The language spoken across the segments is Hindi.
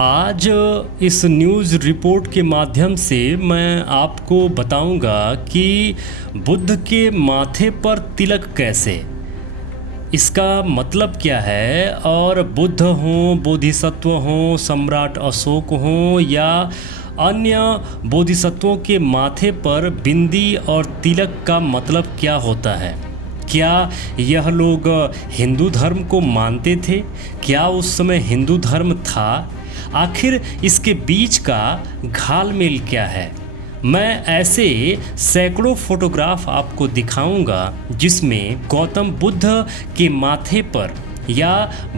आज इस न्यूज़ रिपोर्ट के माध्यम से मैं आपको बताऊंगा कि बुद्ध के माथे पर तिलक कैसे, इसका मतलब क्या है। और बुद्ध हों, बोधिसत्व हों, सम्राट अशोक हों या अन्य बोधिसत्वों के माथे पर बिंदी और तिलक का मतलब क्या होता है। क्या यह लोग हिंदू धर्म को मानते थे? क्या उस समय हिंदू धर्म था? आखिर इसके बीच का घालमेल क्या है? मैं ऐसे सैकड़ों फोटोग्राफ आपको दिखाऊंगा जिसमें गौतम बुद्ध के माथे पर या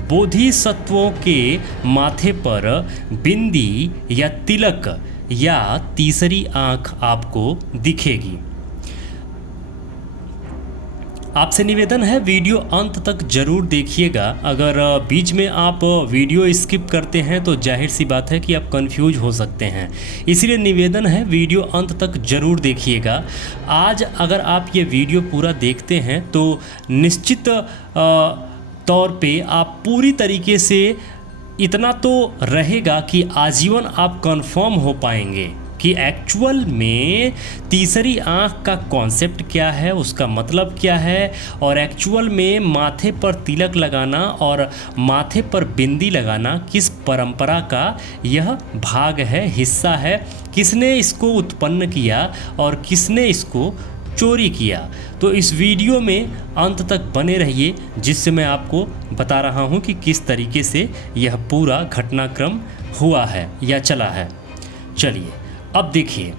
बोधिसत्वों के माथे पर बिंदी या तिलक या तीसरी आंख आपको दिखेगी। आपसे निवेदन है, वीडियो अंत तक जरूर देखिएगा। अगर बीच में आप वीडियो स्किप करते हैं तो जाहिर सी बात है कि आप कंफ्यूज हो सकते हैं, इसीलिए निवेदन है वीडियो अंत तक जरूर देखिएगा। आज अगर आप ये वीडियो पूरा देखते हैं तो निश्चित तौर पे आप पूरी तरीके से इतना तो रहेगा कि आजीवन आप कंफर्म हो पाएंगे कि एक्चुअल में तीसरी आंख का कॉन्सेप्ट क्या है, उसका मतलब क्या है, और एक्चुअल में माथे पर तिलक लगाना और माथे पर बिंदी लगाना किस परंपरा का यह भाग है, हिस्सा है, किसने इसको उत्पन्न किया और किसने इसको चोरी किया। तो इस वीडियो में अंत तक बने रहिए, जिससे मैं आपको बता रहा हूँ कि किस तरीके से यह पूरा घटनाक्रम हुआ है या चला है। चलिए अब देखिए,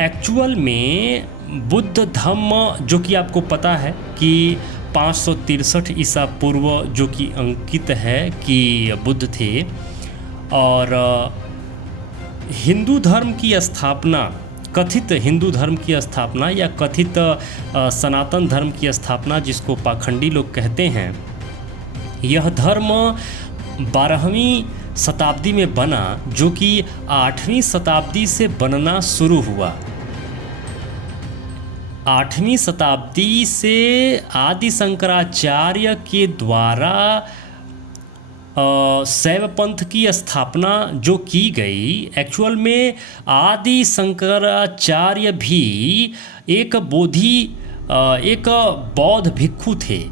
एक्चुअल में बुद्ध धम्म जो कि आपको पता है कि 563 ईसा पूर्व जो कि अंकित है कि बुद्ध थे, और हिंदू धर्म की स्थापना, कथित हिंदू धर्म की स्थापना या कथित सनातन धर्म की स्थापना जिसको पाखंडी लोग कहते हैं, यह धर्म 12वीं शताब्दी में बना, जो कि 8वीं शताब्दी से बनना शुरू हुआ। 8वीं शताब्दी से आदि शंकराचार्य के द्वारा शैव पंथ की स्थापना जो की गई। एक्चुअल में आदि शंकराचार्य भी एक बौद्ध भिक्षु थे।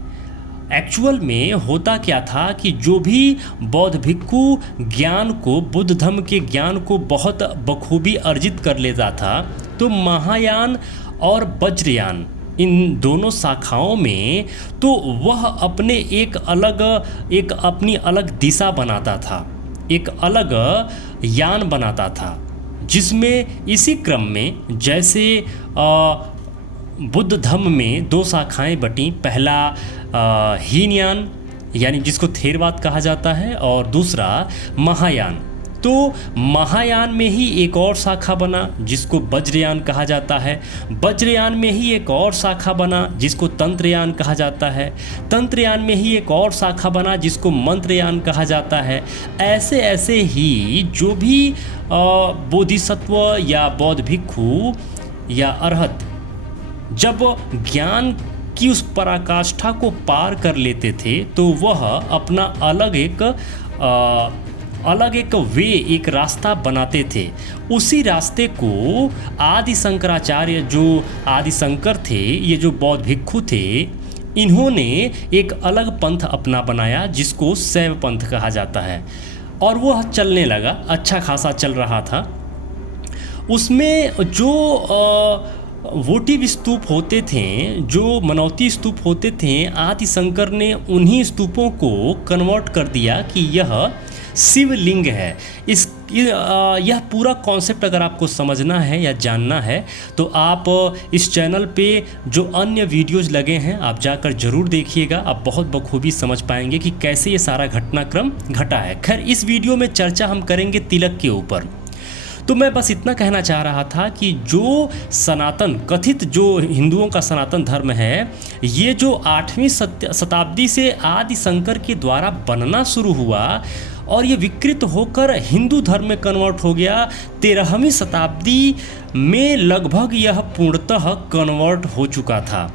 एक्चुअल में होता क्या था कि जो भी बौद्ध भिक्षु ज्ञान को, बुद्ध धर्म के ज्ञान को बहुत बखूबी अर्जित कर लेता था, तो महायान और वज्रयान, इन दोनों शाखाओं में तो वह अपने एक अपनी अलग दिशा बनाता था, एक अलग यान बनाता था, जिसमें इसी क्रम में जैसे बुद्ध धर्म में 2 शाखाएं बटी। पहला हीनयान यानी जिसको थेरवाद कहा जाता है, और दूसरा महायान। तो महायान में ही एक और शाखा बना जिसको वज्रयान कहा जाता है। वज्रयान में ही एक और शाखा बना जिसको तंत्रयान कहा जाता है। तंत्रयान में ही एक और शाखा बना जिसको मंत्रयान कहा जाता है। ऐसे ऐसे ही जो भी बोधिसत्व या बौद्ध भिक्षु या अरहत जब ज्ञान की उस पराकाष्ठा को पार कर लेते थे, तो वह अपना अलग एक एक रास्ता बनाते थे। उसी रास्ते को आदि शंकराचार्य, जो आदि शंकर थे, ये जो बौद्ध भिक्षु थे, इन्होंने एक अलग पंथ अपना बनाया जिसको शैव पंथ कहा जाता है, और वह चलने लगा, अच्छा खासा चल रहा था। उसमें जो वोटिव स्तूप होते थे, जो मनौती स्तूप होते थे, आदि शंकर ने उन्हीं स्तूपों को कन्वर्ट कर दिया कि यह शिवलिंग है। यह पूरा कॉन्सेप्ट अगर आपको समझना है या जानना है तो आप इस चैनल पे जो अन्य वीडियोज़ लगे हैं आप जाकर ज़रूर देखिएगा। आप बहुत बखूबी समझ पाएंगे कि कैसे ये सारा घटनाक्रम घटा है। खैर, इस वीडियो में चर्चा हम करेंगे तिलक के ऊपर। तो मैं बस इतना कहना चाह रहा था कि जो सनातन, कथित जो हिंदुओं का सनातन धर्म है, ये जो 8वीं शताब्दी से आदि शंकर के द्वारा बनना शुरू हुआ और ये विकृत होकर हिंदू धर्म में कन्वर्ट हो गया। 13वीं शताब्दी में लगभग यह पूर्णतः कन्वर्ट हो चुका था।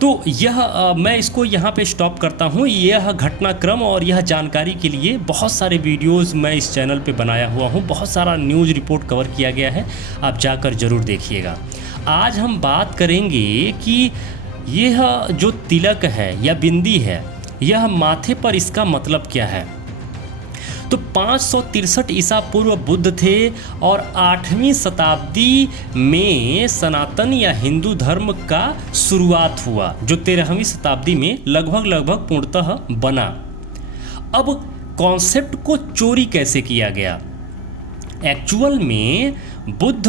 तो यह मैं इसको यहाँ पे स्टॉप करता हूँ। यह घटनाक्रम और यह जानकारी के लिए बहुत सारे वीडियोस मैं इस चैनल पे बनाया हुआ हूँ, बहुत सारा न्यूज़ रिपोर्ट कवर किया गया है, आप जाकर ज़रूर देखिएगा। आज हम बात करेंगे कि यह जो तिलक है या बिंदी है, यह माथे पर, इसका मतलब क्या है। तो 563 ईसा पूर्व बुद्ध थे और 8वीं शताब्दी में सनातन या हिंदू धर्म का शुरुआत हुआ, जो 13वीं शताब्दी में लगभग पूर्णतः बना। अब कॉन्सेप्ट को चोरी कैसे किया गया। एक्चुअल में बुद्ध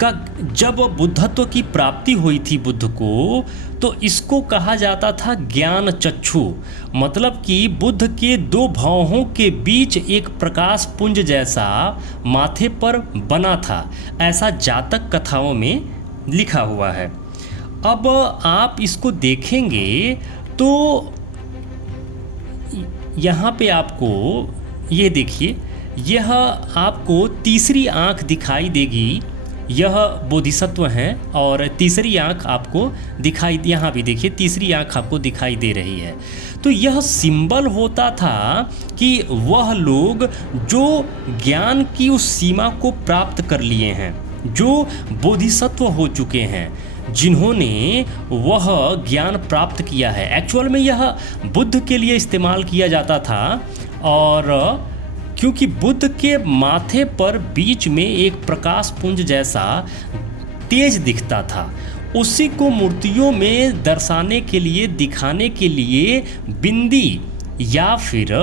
का जब बुद्धत्व की प्राप्ति हुई थी बुद्ध को, तो इसको कहा जाता था ज्ञान चक्षु, मतलब कि बुद्ध के दो भौहों के बीच एक प्रकाश पुंज जैसा माथे पर बना था, ऐसा जातक कथाओं में लिखा हुआ है। अब आप इसको देखेंगे तो यहाँ पे आपको ये देखिए, यह आपको तीसरी आँख दिखाई देगी, यह बोधिसत्व हैं और तीसरी आँख आपको दिखाई, यहाँ भी देखिए तीसरी आँख आपको दिखाई दे रही है। तो यह सिंबल होता था कि वह लोग जो ज्ञान की उस सीमा को प्राप्त कर लिए हैं, जो बोधिसत्व हो चुके हैं, जिन्होंने वह ज्ञान प्राप्त किया है। एक्चुअल में यह बुद्ध के लिए इस्तेमाल किया जाता था, और क्योंकि बुद्ध के माथे पर बीच में एक प्रकाश पुंज जैसा तेज दिखता था, उसी को मूर्तियों में दर्शाने के लिए, दिखाने के लिए बिंदी या फिर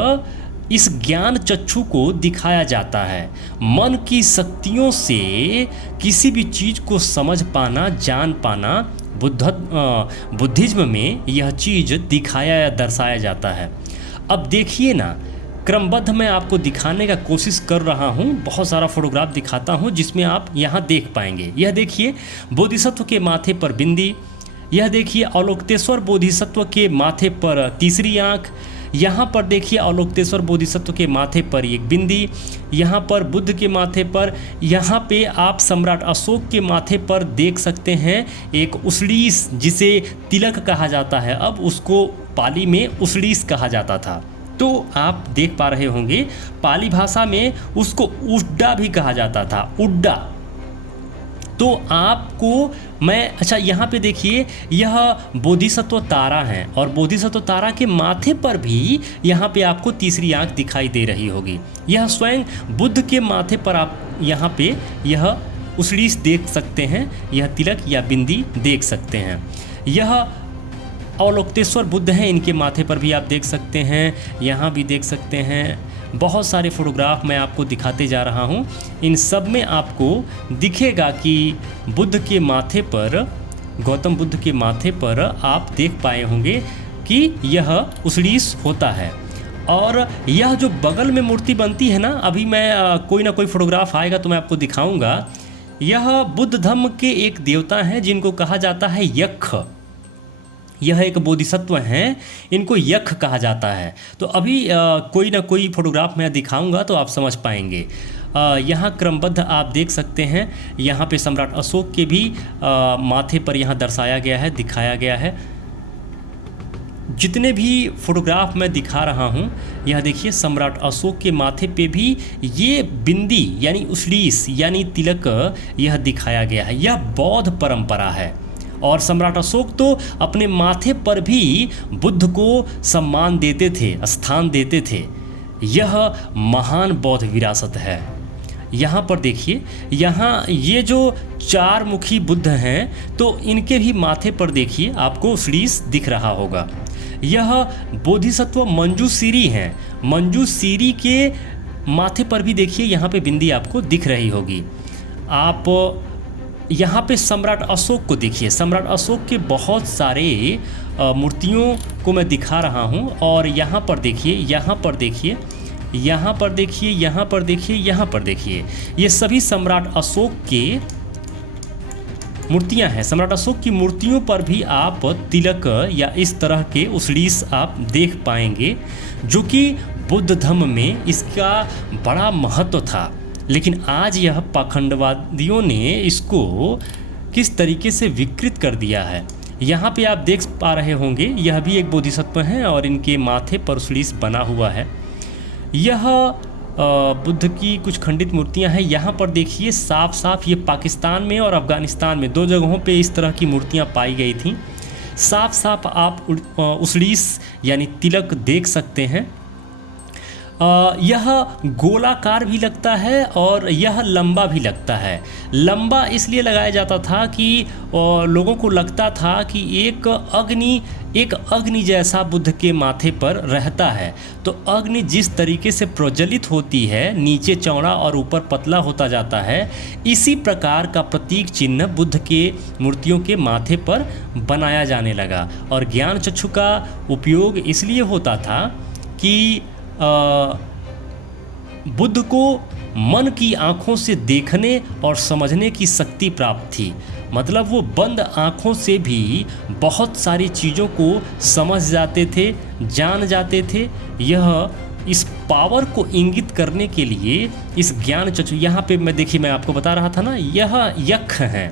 इस ज्ञान चक्षु को दिखाया जाता है। मन की शक्तियों से किसी भी चीज़ को समझ पाना, जान पाना, बुद्धिज्म में यह चीज़ दिखाया या दर्शाया जाता है। अब देखिए ना, क्रमबद्ध मैं आपको दिखाने का कोशिश कर रहा हूँ, बहुत सारा फोटोग्राफ दिखाता हूँ जिसमें आप यहाँ देख पाएंगे। यह देखिए बोधिसत्व के माथे पर बिंदी, यह देखिए अवलोकितेश्वर बोधिसत्व के माथे पर तीसरी आँख, यहाँ पर देखिए अवलोकितेश्वर बोधिसत्व के माथे पर एक बिंदी, यहाँ पर बुद्ध के माथे पर, यहाँ पे आप सम्राट अशोक के माथे पर देख सकते हैं एक उसड़ीस, जिसे तिलक कहा जाता है, अब उसको पाली में उसड़ीस कहा जाता था। तो आप देख पा रहे होंगे पाली भाषा में उसको उड्डा भी कहा जाता था, उड्डा। तो आपको मैं, अच्छा यहाँ पे देखिए यह बोधिसत्व तारा है, और बोधिसत्व तारा के माथे पर भी यहाँ पे आपको तीसरी आँख दिखाई दे रही होगी। यह स्वयं बुद्ध के माथे पर आप यहाँ पे यह उसड़ीस देख सकते हैं, यह तिलक या बिंदी देख सकते हैं। यह अवलोकितेश्वर बुद्ध हैं, इनके माथे पर भी आप देख सकते हैं, यहाँ भी देख सकते हैं। बहुत सारे फोटोग्राफ मैं आपको दिखाते जा रहा हूँ, इन सब में आपको दिखेगा कि बुद्ध के माथे पर, गौतम बुद्ध के माथे पर आप देख पाए होंगे कि यह उसड़ीस होता है। और यह जो बगल में मूर्ति बनती है ना, अभी मैं कोई ना कोई फोटोग्राफ आएगा तो मैं आपको दिखाऊंगा। यह बुद्ध धर्म के एक देवता हैं जिनको कहा जाता है यक्ष। यह एक बोधिसत्व हैं, इनको यक्ष कहा जाता है। तो अभी कोई ना कोई फोटोग्राफ मैं दिखाऊंगा तो आप समझ पाएंगे। यहाँ क्रमबद्ध आप देख सकते हैं, यहाँ पे सम्राट अशोक के भी माथे पर यहाँ दर्शाया गया है, दिखाया गया है। जितने भी फोटोग्राफ मैं दिखा रहा हूँ, यह देखिए सम्राट अशोक के माथे पे भी ये बिंदी यानी उसड़ीस यानी तिलक यह दिखाया गया है। यह बौद्ध परंपरा है, और सम्राट अशोक तो अपने माथे पर भी बुद्ध को सम्मान देते थे, स्थान देते थे। यह महान बौद्ध विरासत है। यहाँ पर देखिए, यहाँ ये जो चार मुखी बुद्ध हैं, तो इनके भी माथे पर देखिए आपको उसड़ीस दिख रहा होगा। यह बोधिसत्व मंजूश्री हैं, मंजूश्री के माथे पर भी देखिए यहाँ पे बिंदी आपको दिख रही होगी। आप यहाँ पे सम्राट अशोक को देखिए, सम्राट अशोक के बहुत सारे मूर्तियों को मैं दिखा रहा हूँ, और यहाँ पर देखिए, यहाँ पर देखिए, यहाँ पर देखिए, यहाँ पर देखिए, यहाँ पर देखिए, ये सभी सम्राट अशोक के मूर्तियाँ हैं। सम्राट अशोक की मूर्तियों पर भी आप तिलक या इस तरह के उसड़ीस आप देख पाएंगे, जो कि बुद्ध धर्म में इसका बड़ा महत्व था। लेकिन आज यह पाखंडवादियों ने इसको किस तरीके से विकृत कर दिया है। यहाँ पे आप देख पा रहे होंगे यह भी एक बोधिसत्व हैं और इनके माथे पर उसीस बना हुआ है। यह बुद्ध की कुछ खंडित मूर्तियां हैं। यहाँ पर देखिए साफ साफ ये पाकिस्तान में और अफ़गानिस्तान में 2 जगहों पे इस तरह की मूर्तियां पाई गई थी। साफ साफ आप उसीस यानी तिलक देख सकते हैं। यह गोलाकार भी लगता है और यह लंबा भी लगता है। लंबा इसलिए लगाया जाता था कि लोगों को लगता था कि एक अग्नि जैसा बुद्ध के माथे पर रहता है। तो अग्नि जिस तरीके से प्रज्वलित होती है, नीचे चौड़ा और ऊपर पतला होता जाता है, इसी प्रकार का प्रतीक चिन्ह बुद्ध के मूर्तियों के माथे पर बनाया जाने लगा। और ज्ञान चक्षु का उपयोग इसलिए होता था कि बुद्ध को मन की आँखों से देखने और समझने की शक्ति प्राप्त थी। मतलब वो बंद आँखों से भी बहुत सारी चीज़ों को समझ जाते थे, जान जाते थे। यह इस पावर को इंगित करने के लिए इस ज्ञान चक्षु, यहाँ पे मैं आपको बता रहा था ना, यह यक्ष हैं,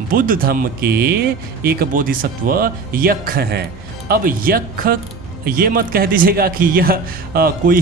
बुद्ध धम्म के एक बोधिसत्व यक्ष हैं। अब यक्ष ये मत कह दीजिएगा कि यह कोई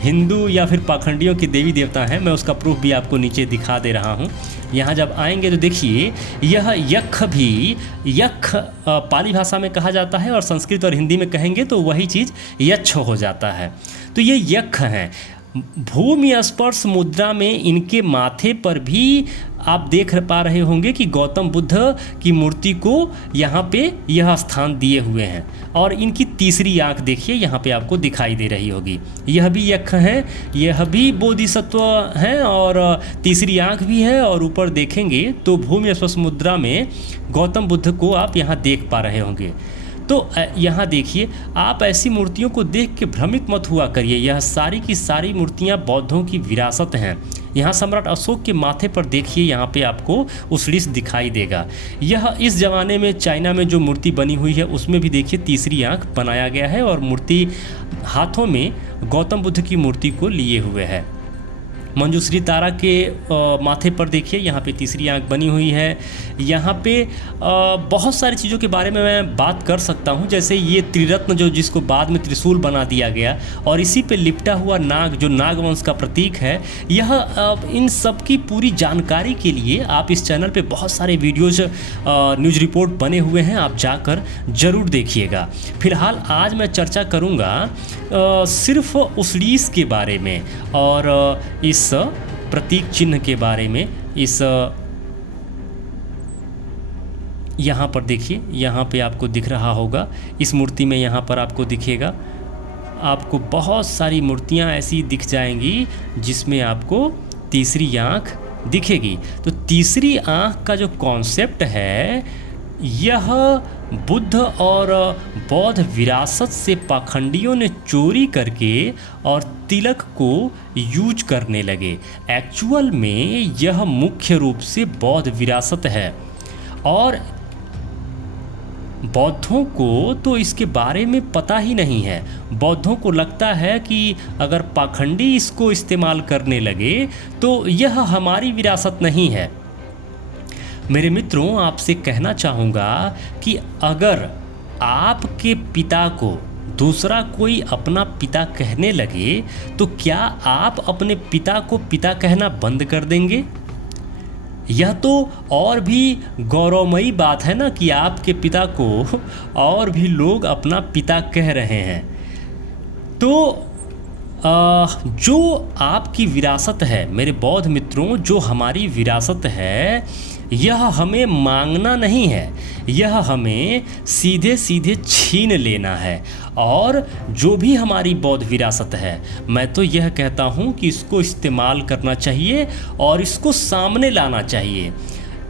हिंदू या फिर पाखंडियों की देवी देवता हैं। मैं उसका प्रूफ भी आपको नीचे दिखा दे रहा हूँ। यहाँ जब आएंगे तो देखिए यह यक्ष भी, यक्ष पाली भाषा में कहा जाता है और संस्कृत और हिंदी में कहेंगे तो वही चीज़ यक्ष हो जाता है। तो ये यक्ष हैं। भूमि स्पर्श मुद्रा में इनके माथे पर भी आप देख पा रहे होंगे कि गौतम बुद्ध की मूर्ति को यहाँ पे यह स्थान दिए हुए हैं। और इनकी तीसरी आंख देखिए यहाँ पे आपको दिखाई दे रही होगी। यह भी यक्ष हैं, यह भी बोधिसत्व हैं और तीसरी आंख भी है। और ऊपर देखेंगे तो भूमि स्पर्श मुद्रा में गौतम बुद्ध को आप यहाँ देख पा रहे होंगे। तो यहाँ देखिए, आप ऐसी मूर्तियों को देख के भ्रमित मत हुआ करिए। यह सारी की सारी मूर्तियाँ बौद्धों की विरासत हैं। यहाँ सम्राट अशोक के माथे पर देखिए, यहाँ पे आपको उसीस दिखाई देगा। यह इस ज़माने में चाइना में जो मूर्ति बनी हुई है उसमें भी देखिए तीसरी आंख बनाया गया है और मूर्ति हाथों में गौतम बुद्ध की मूर्ति को लिए हुए है। मंजूश्री तारा के माथे पर देखिए यहाँ पे तीसरी आंख बनी हुई है। यहाँ पे बहुत सारी चीज़ों के बारे में मैं बात कर सकता हूँ, जैसे ये त्रिरत्न जो जिसको बाद में त्रिशूल बना दिया गया और इसी पे लिपटा हुआ नाग जो नागवंश का प्रतीक है। यह इन सब की पूरी जानकारी के लिए आप इस चैनल पे बहुत सारे वीडियोज़ न्यूज़ रिपोर्ट बने हुए हैं, आप जाकर ज़रूर देखिएगा। फिलहाल आज मैं चर्चा करूँगा सिर्फ उसीस के बारे में और इस प्रतीक चिन्ह के बारे में। इस यहाँ पर देखिए, यहाँ पे आपको दिख रहा होगा, इस मूर्ति में यहाँ पर आपको दिखेगा, आपको बहुत सारी मूर्तियाँ ऐसी दिख जाएंगी जिसमें आपको तीसरी आँख दिखेगी। तो तीसरी आँख का जो कॉन्सेप्ट है यह बुद्ध और बौद्ध विरासत से पाखंडियों ने चोरी करके और तिलक को यूज करने लगे। एक्चुअल में यह मुख्य रूप से बौद्ध विरासत है और बौद्धों को तो इसके बारे में पता ही नहीं है। बौद्धों को लगता है कि अगर पाखंडी इसको इस्तेमाल करने लगे तो यह हमारी विरासत नहीं है। मेरे मित्रों, आपसे कहना चाहूँगा कि अगर आपके पिता को दूसरा कोई अपना पिता कहने लगे तो क्या आप अपने पिता को पिता कहना बंद कर देंगे? यह तो और भी गौरवमयी बात है ना कि आपके पिता को और भी लोग अपना पिता कह रहे हैं। तो जो आपकी विरासत है मेरे बौद्ध मित्रों, जो हमारी विरासत है यह हमें मांगना नहीं है, यह हमें सीधे सीधे छीन लेना है। और जो भी हमारी बौद्ध विरासत है, मैं तो यह कहता हूँ कि इसको इस्तेमाल करना चाहिए और इसको सामने लाना चाहिए।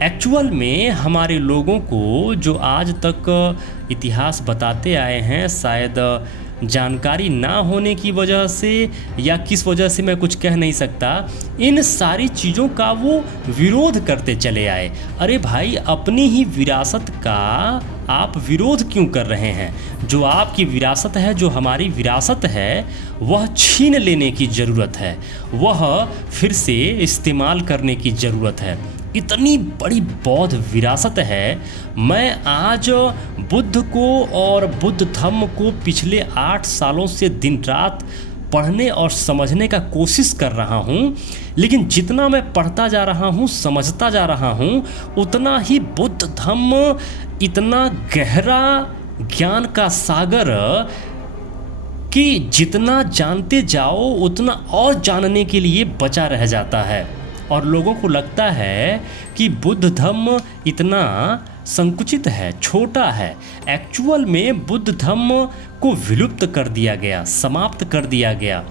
एक्चुअल में हमारे लोगों को जो आज तक इतिहास बताते आए हैं, शायद जानकारी ना होने की वजह से या किस वजह से मैं कुछ कह नहीं सकता, इन सारी चीज़ों का वो विरोध करते चले आए। अरे भाई, अपनी ही विरासत का आप विरोध क्यों कर रहे हैं? जो आपकी विरासत है, जो हमारी विरासत है, वह छीन लेने की ज़रूरत है, वह फिर से इस्तेमाल करने की ज़रूरत है। इतनी बड़ी बौद्ध विरासत है। मैं आज बुद्ध को और बुद्ध धम्म को पिछले 8 सालों से दिन रात पढ़ने और समझने का कोशिश कर रहा हूँ, लेकिन जितना मैं पढ़ता जा रहा हूँ, समझता जा रहा हूँ, उतना ही बुद्ध धम्म इतना गहरा ज्ञान का सागर कि जितना जानते जाओ उतना और जानने के लिए बचा रह जाता है। और लोगों को लगता है कि बुद्ध धम्म इतना संकुचित है, छोटा है। एक्चुअल में बुद्ध धम्म को विलुप्त कर दिया गया, समाप्त कर दिया गया।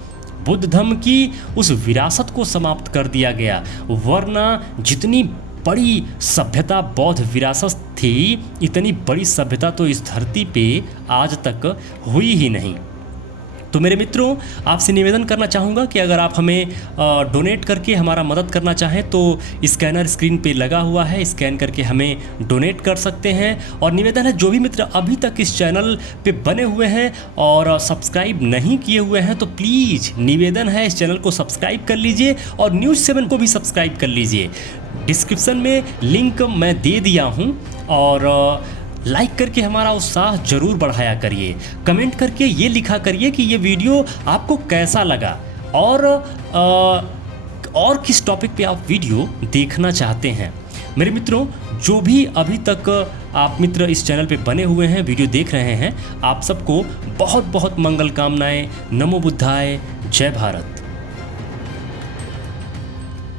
बुद्ध धम्म की उस विरासत को समाप्त कर दिया गया, वरना जितनी बड़ी सभ्यता बौद्ध विरासत थी, इतनी बड़ी सभ्यता तो इस धरती पे आज तक हुई ही नहीं। तो मेरे मित्रों, आपसे निवेदन करना चाहूँगा कि अगर आप हमें डोनेट करके हमारा मदद करना चाहें तो स्कैनर स्क्रीन पे लगा हुआ है, स्कैन करके हमें डोनेट कर सकते हैं। और निवेदन है, जो भी मित्र अभी तक इस चैनल पे बने हुए हैं और सब्सक्राइब नहीं किए हुए हैं तो प्लीज़ निवेदन है, इस चैनल को सब्सक्राइब कर लीजिए और न्यूज़ 7 को भी सब्सक्राइब कर लीजिए। डिस्क्रिप्शन में लिंक मैं दे दिया हूँ और लाइक करके हमारा उत्साह जरूर बढ़ाया करिए। कमेंट करके ये लिखा करिए कि ये वीडियो आपको कैसा लगा और किस टॉपिक पे आप वीडियो देखना चाहते हैं। मेरे मित्रों, जो भी अभी तक आप मित्र इस चैनल पे बने हुए हैं, वीडियो देख रहे हैं, आप सबको बहुत बहुत मंगल कामनाएं। नमो बुद्धाय, जय भारत।